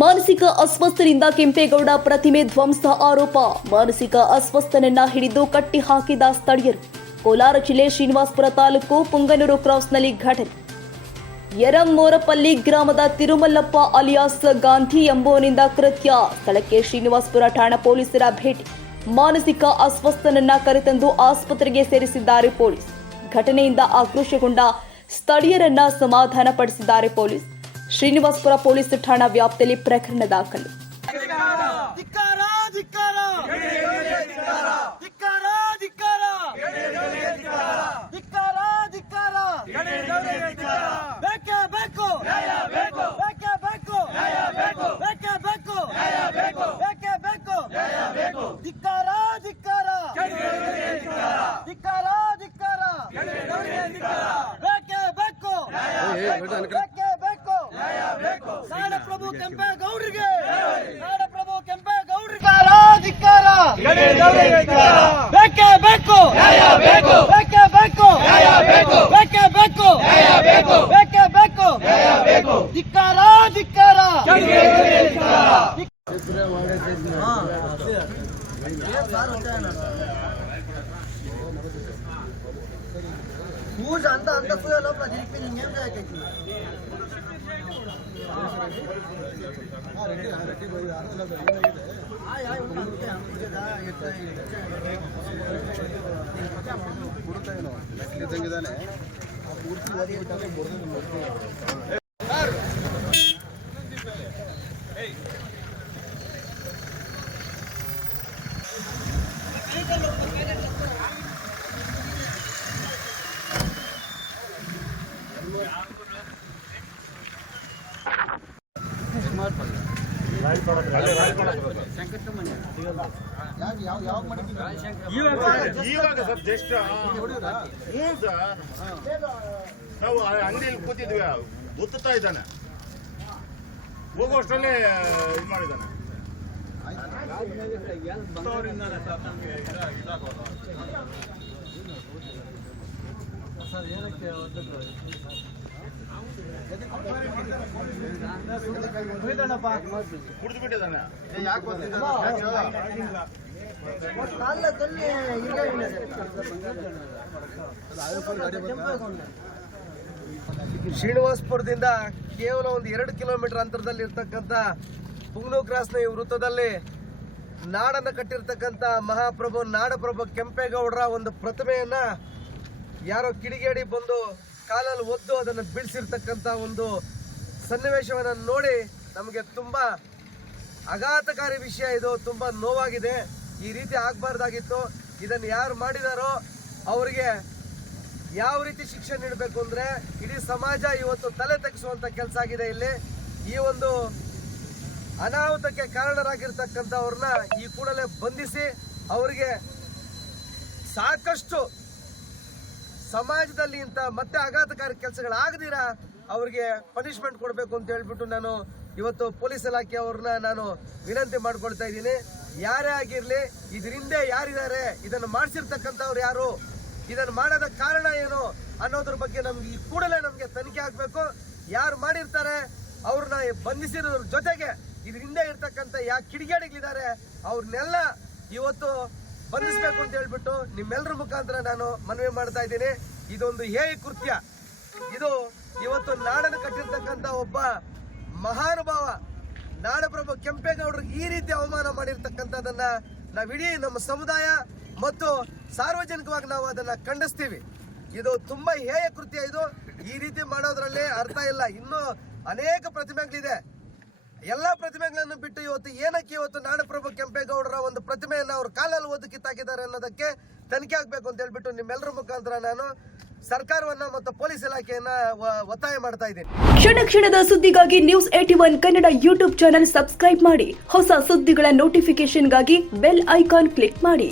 ಮಾನಸಿಕ ಅಸ್ವಸ್ಥರಿಂದ ಕೆಂಪೇಗೌಡ ಪ್ರತಿಮೆ ಧ್ವಂಸ ಆರೋಪ. ಮಾನಸಿಕ ಅಸ್ವಸ್ಥನನ್ನ ಹಿಡಿದು ಕಟ್ಟಿಹಾಕಿದ ಸ್ಥಳೀಯರು. ಕೋಲಾರ ಜಿಲ್ಲೆ ಶ್ರೀನಿವಾಸ್ಪುರ ತಾಲೂಕು ಪುಂಗನೂರು ಕ್ರಾಸ್ನಲ್ಲಿ ಘಟನೆ. ಯರಮೋರಪಲ್ಲಿ ಗ್ರಾಮದ ತಿರುಮಲ್ಲಪ್ಪ ಅಲಿಯಾಸ್ ಗಾಂಧಿ ಎಂಬುವನಿಂದ ಕೃತ್ಯ. ಸ್ಥಳಕ್ಕೆ ಶ್ರೀನಿವಾಸ್ಪುರ ಠಾಣಾ ಪೊಲೀಸರ ಭೇಟಿ. ಮಾನಸಿಕ ಅಸ್ವಸ್ಥನನ್ನ ಕರೆತಂದು ಆಸ್ಪತ್ರೆಗೆ ಸೇರಿಸಿದ್ದಾರೆ ಪೊಲೀಸ್. ಘಟನೆಯಿಂದ ಆಕ್ರೋಶಗೊಂಡ ಸ್ಥಳೀಯರನ್ನ ಸಮಾಧಾನಪಡಿಸಿದ್ದಾರೆ ಪೊಲೀಸ್. ಶ್ರೀನಿವಾಸಪುರ ಪೊಲೀಸ್ ಠಾಣಾ ವ್ಯಾಪ್ತಿಯಲ್ಲಿ ಪ್ರಕರಣ ದಾಖಲು ಧಿಕ್ಕಾರ ಧಿಕ್ಕಾರ ಧಿಕ್ಕಾರ ಧಿಕ್ಕಾರ ಧಿಕ್ಕಾರ ಧಿಕ್ಕಾರ ಬೇಕೇ ಬೇಕು ಬೇಕೇ ಬೇಕು ಬೇಕೇ ಬೇಕು ಬೇಕೇ ಬೇಕು ಧಿಕ್ಕಾರ ಧಿಕ್ಕಾರ ಧಿಕ್ಕಾರ ಧಿಕ್ಕಾರ ಬೇಕೇ ಬೇಕು ಬೇಕೇ ಬೇಕು ಪ್ರಭು ಕೆಂಪೇಗೌಡರಿಗೆ ನಾಡಪ್ರಭು ಕೆಂಪೇಗೌಡರಿಗೆ ಅಧಿಕಾರ ಬೇಕೇ ಬೇಕು. ಬೇಕು. ಬೇಕೇ ಬೇಕು. ಬೇಕು. ಬೇಕೇ ಬೇಕು. ಬೇಕು. ಬೇಕೇ ಬೇಕು. ಬೇಕು. ಧಿಕ್ಕಾರ ಧಿಕ್ಕಾರ Hús anda anda fúja lopra direkt bir ingem de erkek. ఏ ಸರ್ ನಾವು ಅಂಗಡಿಯಲ್ಲಿ ಕೂತಿದ್ವಿ ಗೊತ್ತುತ್ತಾ ಇದ್ದಾನೆ. ಹೋಗುವಷ್ಟರಲ್ಲೇ ಇದು ಮಾಡಿದ್ದಾನೆ. ಕುಡಿದು ಶ್ರೀನಿವಾಸಪುರದಿಂದ ಕೇವಲ ಒಂದು ಎರಡು ಕಿಲೋಮೀಟರ್ ಅಂತರದಲ್ಲಿ ಇರ್ತಕ್ಕಂಥ ಪುಂಗ್ನೂ ಕ್ರಾಸ್ನ ಈ ವೃತ್ತದಲ್ಲಿ ನಾಡನ್ನು ಕಟ್ಟಿರ್ತಕ್ಕಂಥ ಮಹಾಪ್ರಭು ನಾಡಪ್ರಭು ಕೆಂಪೇಗೌಡರ ಒಂದು ಪ್ರತಿಮೆಯನ್ನ ಯಾರೋ ಕಿಡಿಗೇಡಿ ಬಂದು ಕಾಲಲ್ಲಿ ಒದ್ದು ಅದನ್ನು ಬಿಡಿಸಿರ್ತಕ್ಕಂಥ ಒಂದು ಸನ್ನಿವೇಶವನ್ನು ನೋಡಿ ನಮಗೆ ತುಂಬ ಆಘಾತಕಾರಿ ವಿಷಯ ಇದು, ತುಂಬ ನೋವಾಗಿದೆ. ಈ ರೀತಿ ಆಗಬಾರ್ದಾಗಿತ್ತು. ಇದನ್ನು ಯಾರು ಮಾಡಿದಾರೋ ಅವರಿಗೆ ಯಾವ ರೀತಿ ಶಿಕ್ಷೆ ನೀಡಬೇಕು ಅಂದರೆ ಇಡೀ ಸಮಾಜ ಇವತ್ತು ತಲೆ ತಗ್ಸುವಂಥ ಕೆಲಸ ಆಗಿದೆ ಇಲ್ಲಿ. ಈ ಒಂದು ಅನಾಹುತಕ್ಕೆ ಕಾರಣರಾಗಿರ್ತಕ್ಕಂಥವ್ರನ್ನ ಈ ಕೂಡಲೇ ಬಂಧಿಸಿ ಅವರಿಗೆ ಸಾಕಷ್ಟು ಸಮಾಜದಲ್ಲಿ ಇಂಥ ಮತ್ತೆ ಆಘಾತಕಾರಿ ಕೆಲಸಗಳಾಗದಿರ, ಅವ್ರಿಗೆ ಪನಿಷ್ಮೆಂಟ್ ಕೊಡಬೇಕು ಅಂತ ಹೇಳ್ಬಿಟ್ಟು ನಾನು ಇವತ್ತು ಪೊಲೀಸ್ ಇಲಾಖೆ ಅವ್ರನ್ನ ನಾನು ವಿನಂತಿ ಮಾಡ್ಕೊಳ್ತಾ ಇದ್ದೀನಿ. ಯಾರೇ ಆಗಿರಲಿ ಇದ್ರ ಹಿಂದೆ ಯಾರಿದ್ದಾರೆ, ಇದನ್ನು ಮಾಡಿಸಿರ್ತಕ್ಕಂಥವ್ರು ಯಾರು, ಇದನ್ನು ಮಾಡೋದ ಕಾರಣ ಏನು ಅನ್ನೋದ್ರ ಬಗ್ಗೆ ನಮ್ಗೆ ಈ ಕೂಡಲೇ ನಮಗೆ ತನಿಖೆ ಆಗಬೇಕು. ಯಾರು ಮಾಡಿರ್ತಾರೆ, ಅವ್ರನ್ನ ಬಂಧಿಸಿರೋದ್ರ ಜೊತೆಗೆ ಇದರಿಂದ ಹಿಂದೆ ಇರ್ತಕ್ಕಂಥ ಯಾ ಕಿಡಿಗೇಡಿಗಳಿದ್ದಾರೆ, ಅವ್ರನ್ನೆಲ್ಲ ಇವತ್ತು ಬಂಧಿಸಬೇಕು ಅಂತ ಹೇಳ್ಬಿಟ್ಟು ನಿಮ್ಮೆಲ್ಲರ ಮುಖಾಂತರ ನಾನು ಮನವಿ ಮಾಡ್ತಾ ಇದ್ದೀನಿ. ಇದೊಂದು ಹೇಯ ಕೃತ್ಯ. ಇದು ಇವತ್ತು ನಾಡನ್ನು ಕಟ್ಟಿರ್ತಕ್ಕಂಥ ಒಬ್ಬ ಮಹಾನುಭಾವ ನಾಡಪ್ರಭು ಕೆಂಪೇಗೌಡರು ಈ ರೀತಿ ಅವಮಾನ ಮಾಡಿರ್ತಕ್ಕಂಥದ್ದನ್ನ ನಾವಿಡೀ ನಮ್ಮ ಸಮುದಾಯ ಮತ್ತು ಸಾರ್ವಜನಿಕವಾಗಿ ನಾವು ಅದನ್ನ ಖಂಡಿಸ್ತೀವಿ. ಇದು ತುಂಬಾ ಹೇಯ ಕೃತ್ಯ ಇದು. ಈ ರೀತಿ ಮಾಡೋದ್ರಲ್ಲಿ ಅರ್ಥ ಇಲ್ಲ. ಇನ್ನೂ ಅನೇಕ ಪ್ರತಿಮೆಗಳಿದೆ. ಎಲ್ಲಾ ಪ್ರತಿಮೆಗಳನ್ನು ಬಿಟ್ಟು ಇವತ್ತು ಏನಕ್ಕೆ ಇವತ್ತು ನಾಡಪ್ರಭು ಕೆಂಪೇಗೌಡರ ಒಂದು ಪ್ರತಿಮೆಯನ್ನು ಅವ್ರ ಕಾಲಲ್ಲಿ ಓದು ಕಿತ್ತಾಕಿದ್ದಾರೆ ಅನ್ನೋದಕ್ಕೆ ತನಿಖೆ ಆಗಬೇಕು ಅಂತ ಹೇಳ್ಬಿಟ್ಟು ನಿಮ್ಮೆಲ್ಲರ ಮುಖಾಂತರ ನಾನು ಸರ್ಕಾರವನ್ನ ಮತ್ತು ಪೊಲೀಸ್ ಇಲಾಖೆಯನ್ನ ಒತ್ತಾಯ ಮಾಡ್ತಾ ಇದ್ದೀನಿ. ಕ್ಷಣ ಕ್ಷಣದ ಸುದ್ದಿಗಾಗಿ news A T one Kannada YouTube channel subscribe ಮಾಡಿ. ಹೊಸ ಸುದ್ದಿಗಳ ನೋಟಿಫಿಕೇಶನ್ಗಾಗಿ ಬೆಲ್ ಐಕಾನ್ ಕ್ಲಿಕ್ ಮಾಡಿ.